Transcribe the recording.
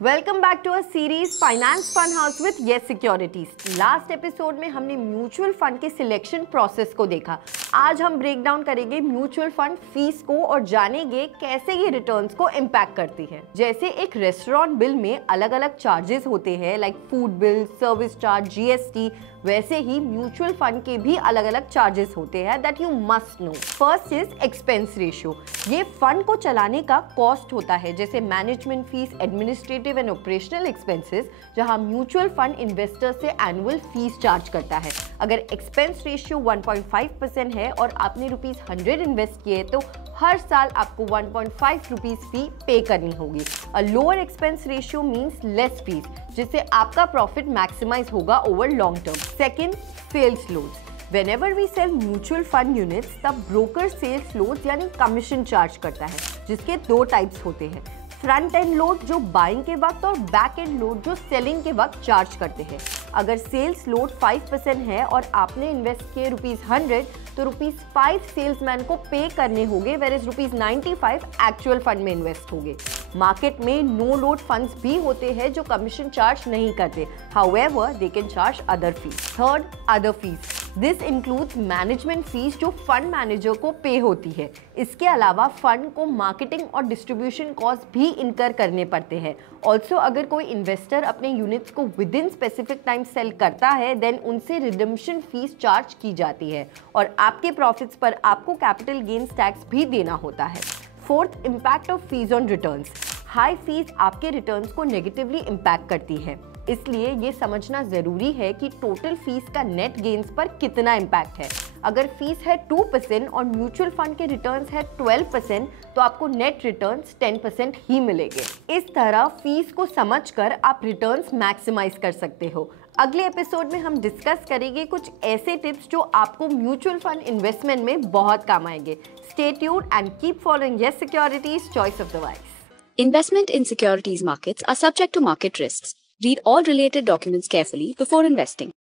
Welcome back to a series finance fun house with Yes Securities. Last episode में हमने mutual fund के selection process को देखा। आज हम ब्रेक डाउन करेंगे म्यूचुअल फंड फीस को और जानेंगे कैसे ये रिटर्न्स को इम्पैक्ट करती है। जैसे एक रेस्टोरेंट बिल में अलग अलग चार्जेस होते हैं like food bill, service charge, GST, वैसे ही म्यूचुअल फंड के भी अलग अलग चार्जेस होते हैं that you must know. First is expense ratio. ये फंड को चलाने का कॉस्ट होता है, जैसे management fees, administrative and operational expenses, जहां म्यूचुअल फंड इन्वेस्टर से एनुअल फीस चार्ज करता है। अगर एक्सपेंस रेशियो 1.5% है और आपने ₹100 इन्वेस्ट किए तो हर साल आपको 1.5 रुपीज फी पे करनी होगी। A lower expense ratio means less fees, जिससे आपका प्रॉफिट मैक्सिमाइज होगा over long term. Second, sales loads. Whenever we sell mutual fund units, तब ब्रोकर सेल्स लोड यानी कमीशन चार्ज करता है, जिसके दो टाइप्स होते हैं। फ्रंट एंड लोड जो बाइंग के वक्त और बैक एंड लोड जो सेलिंग के वक्त चार्ज करते हैं। अगर सेल्स लोड 5% है और आपने इन्वेस्ट किए ₹100 तो ₹5 सेल्समैन को पे करने होंगे, वेयर इज ₹95 एक्चुअल फंड में इन्वेस्ट होंगे। मार्केट में नो लोड फंड्स भी होते हैं जो कमीशन चार्ज नहीं करते, however they can charge other fees. Third, other fees. This includes management fees जो फंड मैनेजर को पे होती है। इसके अलावा फंड को मार्केटिंग और डिस्ट्रीब्यूशन कॉस्ट भी इनकर करने पड़ते हैं। ऑल्सो अगर कोई इन्वेस्टर अपने यूनिट्स को within specific time sell करता है देन उनसे रिडम्पशन फीस चार्ज की जाती है और आपके प्रॉफिट्स पर आपको कैपिटल गेन्स टैक्स भी देना होता है। Fourth, impact of fees on returns. High fees आपके रिटर्न्स को नेगेटिवली इम्पैक्ट करती है, इसलिए ये समझना जरूरी है कि टोटल फीस का नेट गेन्स पर कितना इम्पैक्ट है। अगर फीस है 2% और म्यूचुअल फंड के रिटर्न्स है 12% तो आपको नेट रिटर्न्स 10% ही मिलेंगे। इस तरह फीस को समझकर आप रिटर्न्स मैक्सिमाइज कर सकते हो। अगले एपिसोड में हम डिस्कस करेंगे कुछ ऐसे टिप्स जो आपको म्यूचुअल फंड इन्वेस्टमेंट में बहुत काम आएंगे। Stay tuned and keep following yes securities, choice of the wise. Investment in securities markets are subject to market risks. Read all related documents carefully before investing.